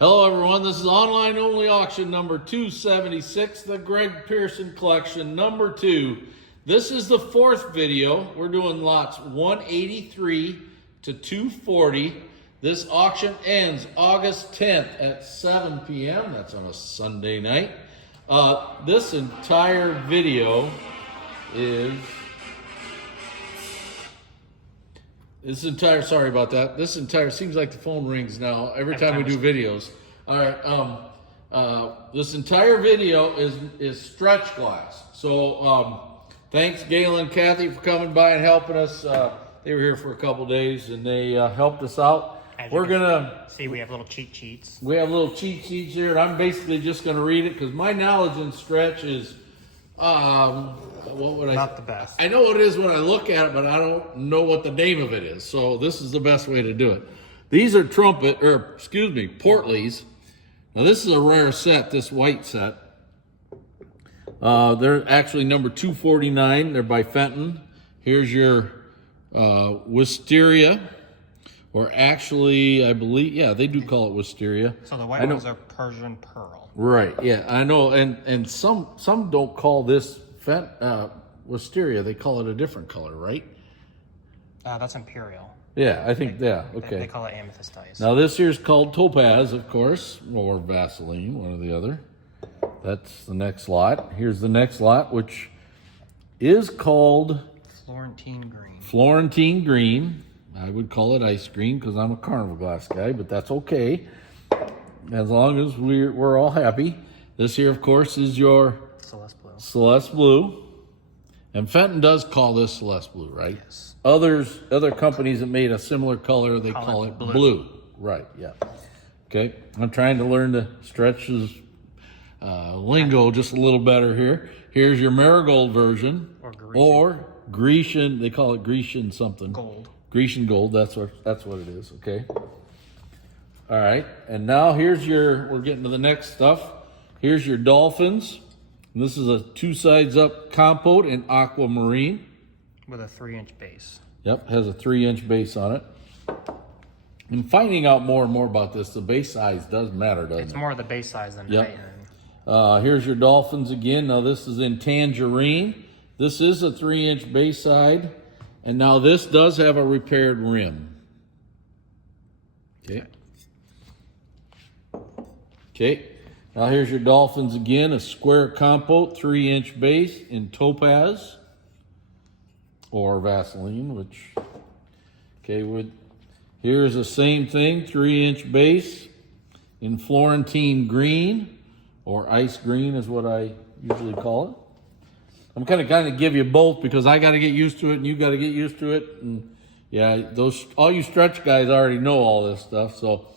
Hello everyone, this is online only auction number 276, the Greg Pearson Collection number 2. This is the fourth video. We're doing lots 183 to 240. This auction ends August 10th at 7 p.m. That's on a Sunday night. This entire video is... sorry about that. Seems like the phone rings now every time we do videos. All right, this entire video is stretch glass. So thanks Gail and Kathy for coming by and helping us. They were here for a couple days and they helped us out. We're gonna see, we have little cheat sheets. We have little cheat sheets here, and I'm basically just gonna read it because my knowledge in stretch is not the best. I know what it is when I look at it, but I don't know what the name of it is. So this is the best way to do it. These are Portleys. Now this is a rare set, this white set. They're actually number 249. They're by Fenton. Here's your wisteria, or actually, I believe, yeah, they do call it wisteria. So the white ones are Persian pearl. Right, yeah, I know, and some don't call this wisteria. They call it a different color, right? That's imperial. Yeah, I think, yeah, okay. They call it amethystite. Now this here's called topaz, of course, or Vaseline, one or the other. That's the next lot. Here's the next lot, which is called Florentine green. Florentine green. I would call it ice green because I'm a Carnival Glass guy, but that's okay. As long as we're all happy. This here, of course, is your Celeste blue. Celeste blue. And Fenton does call this Celeste blue, right? Yes. Other companies that made a similar color, they call it blue. Right, yeah. Okay, I'm trying to learn the stretches lingo just a little better here. Here's your marigold version. Or Grecian, they call it Grecian something. Gold. Grecian gold, that's what it is, okay? All right, and now we're getting to the next stuff. Here's your dolphins. And this is a 2 sides up compote in aquamarine. With a 3-inch base. Yep, has a 3-inch base on it. And finding out more and more about this, the base size does matter, doesn't it? It's more the base size than the height. Here's your dolphins again. Now this is in tangerine. This is a 3-inch base side. And now this does have a repaired rim. Okay. Okay. Now here's your dolphins again, a square compote, 3-inch base in topaz or Vaseline, which, okay, here's the same thing, 3-inch base in Florentine green, or ice green is what I usually call it. I'm kind of give you both because I got to get used to it and you got to get used to it. And yeah, all you stretch guys already know all this stuff. So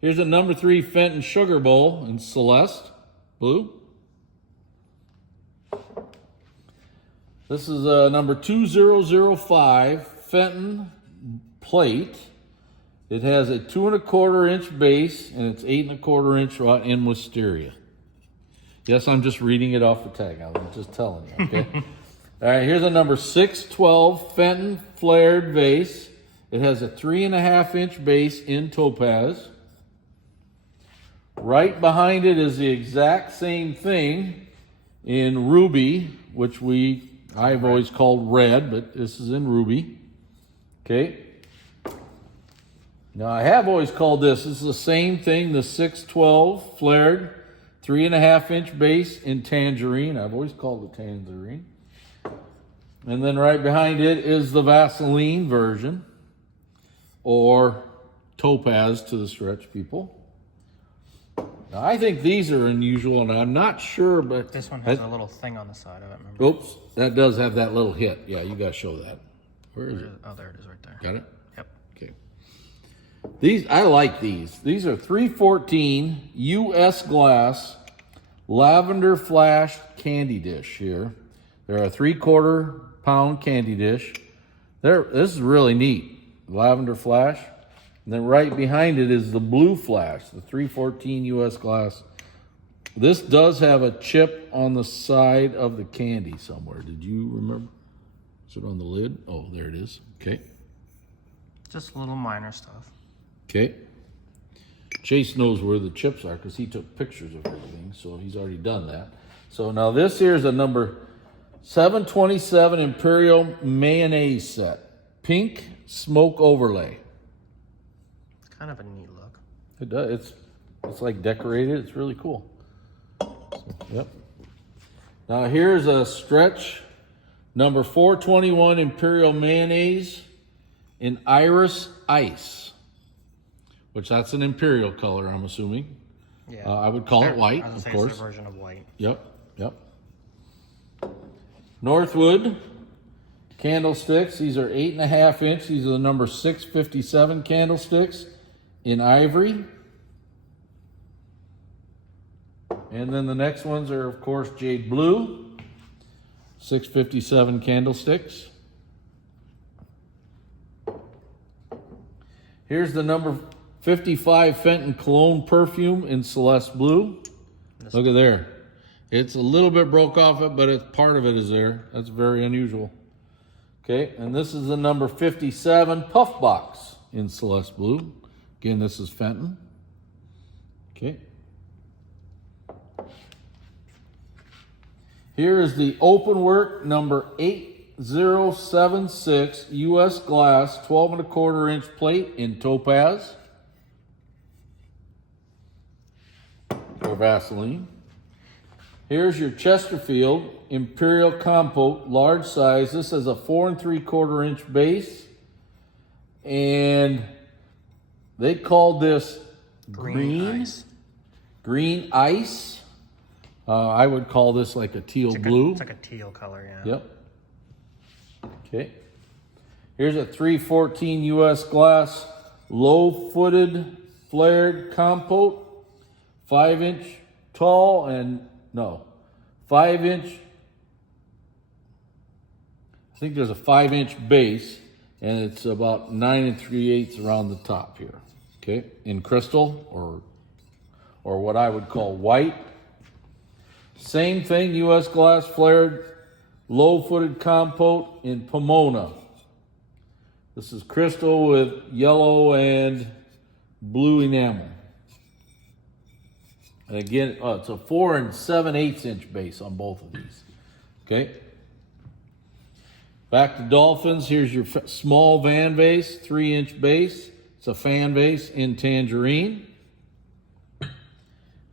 here's a number 3 Fenton Sugar Bowl in Celeste blue. This is a number 2005 Fenton plate. It has a 2 1/4 inch base and it's 8 1/4 inch in wisteria. Yes, I'm just reading it off the tag. I'm just telling you, okay? All right, here's a number 612 Fenton flared vase. It has a 3 1/2 inch base in topaz. Right behind it is the exact same thing in ruby, which I've always called red, but this is in ruby. Okay. Now I have always called this is the same thing, the 612 flared 3 1/2 inch base in tangerine. I've always called it tangerine. And then right behind it is the Vaseline version, or topaz to the stretch people. Now, I think these are unusual, and I'm not sure, but... This one has a little thing on the side of it, remember? Oops, that does have that little hit. Yeah, you got to show that. Where is it? Oh, there it is right there. Got it? Yep. Okay. I like these. These are 314 U.S. glass lavender flash candy dish here. They're a 3/4 pound candy dish. This is really neat. Lavender flash. And then right behind it is the blue flash, the 314 U.S. glass. This does have a chip on the side of the candy somewhere. Did you remember? Is it on the lid? Oh, there it is. Okay. Just little minor stuff. Okay. Chase knows where the chips are because he took pictures of everything, so he's already done that. So now this here is a number 727 Imperial Mayonnaise set. Pink smoke overlay. It's kind of a neat look. It does. It's like decorated. It's really cool. So, yep. Now here's a stretch number 421 Imperial Mayonnaise in Iris Ice, which that's an Imperial color, I'm assuming. Yeah. I would call it white, of course. It's a version of white. Yep. Northwood candlesticks. These are 8.5 inch. These are the number 657 candlesticks in ivory. And then the next ones are, of course, jade blue, 657 candlesticks. Here's the number 55 Fenton Cologne perfume in Celeste blue. Look at there. It's a little bit broke off it, but part of it is there. That's very unusual. Okay, and this is the number 57 Puff Box in Celeste blue. Again, this is Fenton. Okay. Here is the open work number 8076 US glass 12.25 inch plate in topaz or Vaseline. Here's your Chesterfield Imperial Compote large size. This is a 4 3/4 inch base, and they called this green ice. I would call this like a teal blue. It's like a teal color, yeah. Yep. Okay. Here's a 314 US glass, low-footed, flared compote, 5 inch tall and, 5 inch, I think there's a 5 inch base, and it's about 9 3/8 around the top here. Okay. In crystal or what I would call white. Same thing, US glass flared, low-footed compote in Pomona. This is crystal with yellow and blue enamel. And again, it's a 4 7/8 inch base on both of these. Okay. Back to dolphins. Here's your small van vase, 3 inch base. It's a fan vase in tangerine.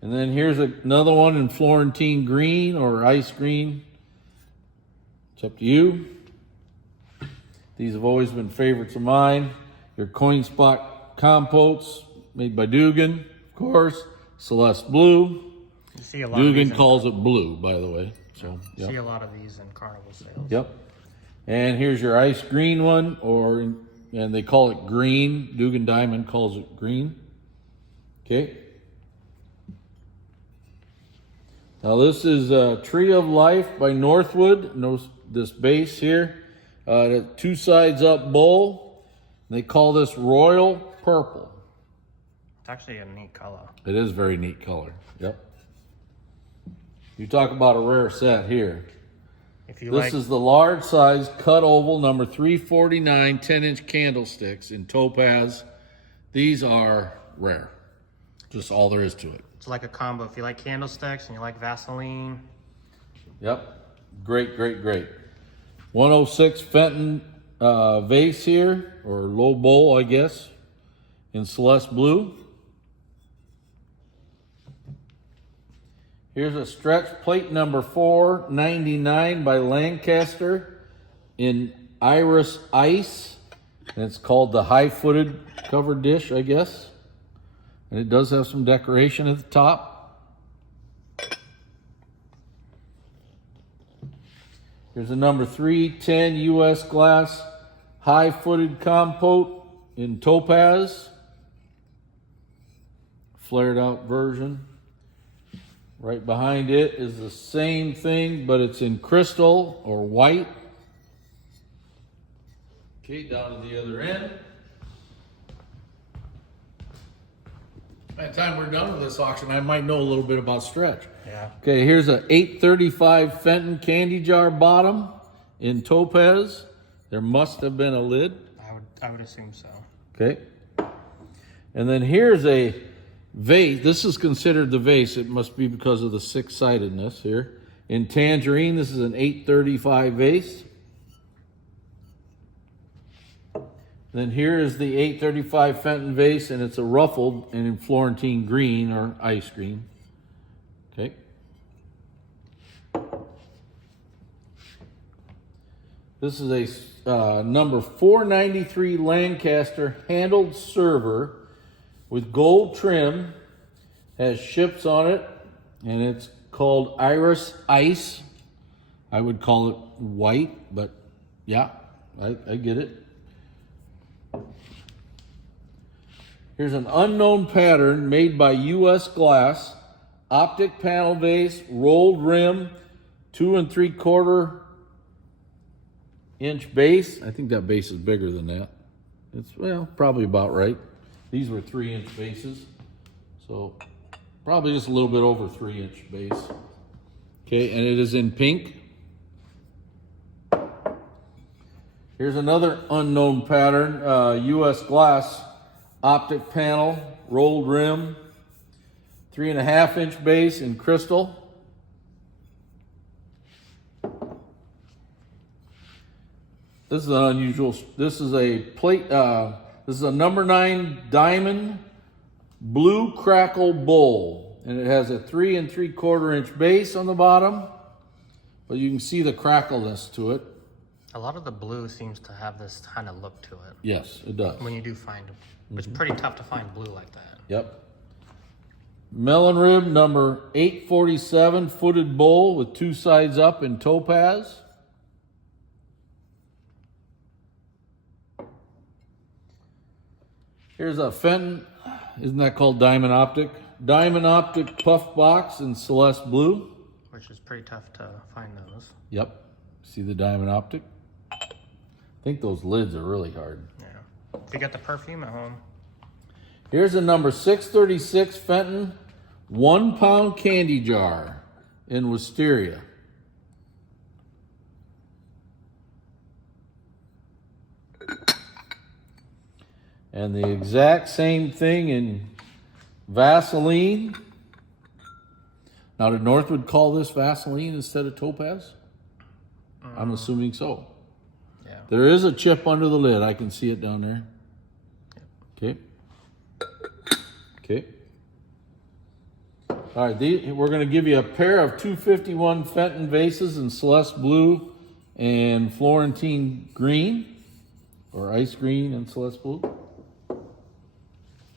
And then here's another one in Florentine green or ice green. It's up to you. These have always been favorites of mine. Your coin spot compotes made by Dugan, of course. Celeste blue. You see a lot of Dugan calls it blue, by the way. So you see a lot of these in carnival sales. Yep. And here's your ice green one, and they call it green. Dugan Diamond calls it green. Okay. Now this is Tree of Life by Northwood. Notice this base here. The 2 sides up bowl. They call this royal purple. It's actually a neat color. It is a very neat color. Yep. You talk about a rare set here. This is the large size cut oval number 349 10 inch candlesticks in topaz. These are rare. Just all there is to it. It's like a combo. If you like candlesticks and you like Vaseline. Yep. Great. 106 Fenton vase here, or low bowl, I guess, in Celeste blue. Here's a stretch plate number 499 by Lancaster in Iris Ice. And it's called the high-footed covered dish, I guess. And it does have some decoration at the top. Here's a number 310 US glass high-footed compote in topaz. Flared out version. Right behind it is the same thing, but it's in crystal or white. Okay, down to the other end. By the time we're done with this auction, I might know a little bit about stretch. Yeah. Okay, here's a 835 Fenton candy jar bottom in topaz. There must have been a lid. I would assume so. Okay. And then here's a vase, this is considered the vase. It must be because of the six-sidedness here. In tangerine, this is an 835 vase. Then here is the 835 Fenton vase, and it's a ruffled and in Florentine green or ice cream. Okay. This is a number 493 Lancaster handled server with gold trim, has ships on it, and it's called Iris Ice. I would call it white, but yeah, I get it. Here's an unknown pattern made by U.S. Glass, optic panel vase, rolled rim, 2 3/4 inch base. I think that base is bigger than that. It's, well, probably about right. These were 3-inch bases, so probably just a little bit over 3-inch base. Okay, and it is in pink. Here's another unknown pattern, U.S. Glass, optic panel, rolled rim, 3.5-inch base in crystal. This is an unusual, this is a plate, this is a number 9 diamond blue crackle bowl. And it has a 3 3/4 inch base on the bottom, but you can see the crackleness to it. A lot of the blue seems to have this kind of look to it. Yes, it does. When you do find them. It's pretty tough to find blue like that. Yep. Melon rib number 847 footed bowl with 2 sides up in topaz. Here's a Fenton, isn't that called Diamond Optic? Diamond Optic puff box in Celeste blue. Which is pretty tough to find those. Yep. See the Diamond Optic? I think those lids are really hard. Yeah. If you got the perfume at home. Here's a number 636 Fenton 1-pound candy jar in wisteria. And the exact same thing in Vaseline. Now, did Northwood call this Vaseline instead of topaz? I'm assuming so. Yeah. There is a chip under the lid. I can see it down there. Okay. Okay. All right, we're going to give you a pair of 251 Fenton vases in Celeste blue and Florentine green, or ice green and Celeste blue.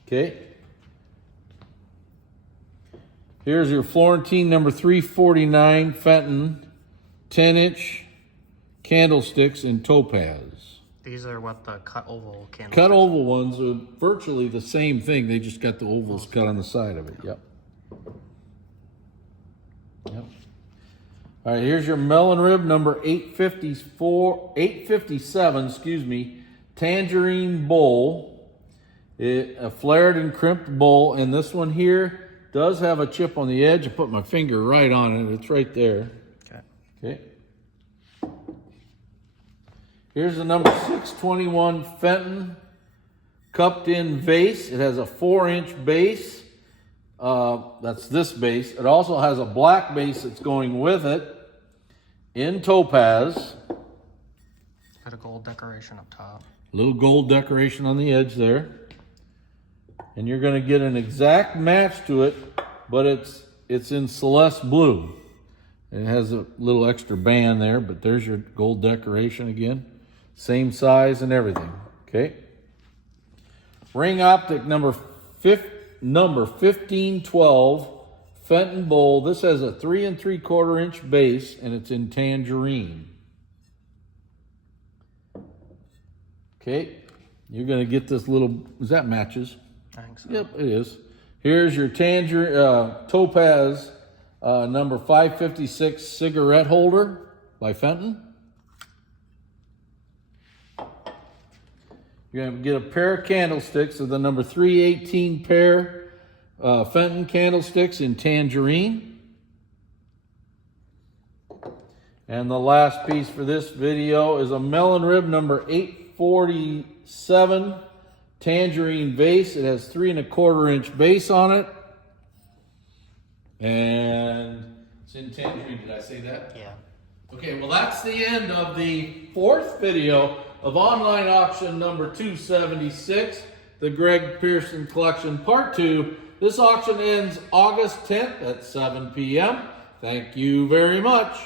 Okay. Here's your Florentine number 349 Fenton 10-inch candlesticks in topaz. These are what the cut oval candles. Cut oval ones are virtually the same thing. They just got the ovals cut on the side of it. Yep. Yep. All right, here's your melon rib number 857, excuse me, tangerine bowl. A flared and crimped bowl, and this one here does have a chip on the edge. I put my finger right on it. It's right there. Okay. Okay. Here's the number 621 Fenton cupped in vase. It has a 4-inch base. That's this base. It also has a black base that's going with it in topaz. Got a gold decoration up top. Little gold decoration on the edge there. And you're going to get an exact match to it, but it's in Celeste blue. It has a little extra band there, but there's your gold decoration again. Same size and everything, okay? Ring optic number 1512 Fenton bowl. This has a 3 3/4 inch base, and it's in tangerine. Okay, you're going to get this little, is that matches? I think so. Yep, it is. Here's your topaz number 556 cigarette holder by Fenton. You're going to get a pair of candlesticks of the number 318 pair Fenton candlesticks in tangerine. And the last piece for this video is a melon rib number 847 tangerine vase. It has 3 1/4 inch base on it. And it's in tangerine, did I say that? Yeah. Okay, well that's the end of the 4th video of online auction number 276, the Greg Pearson Collection Part 2. This auction ends August 10th at 7 p.m. Thank you very much.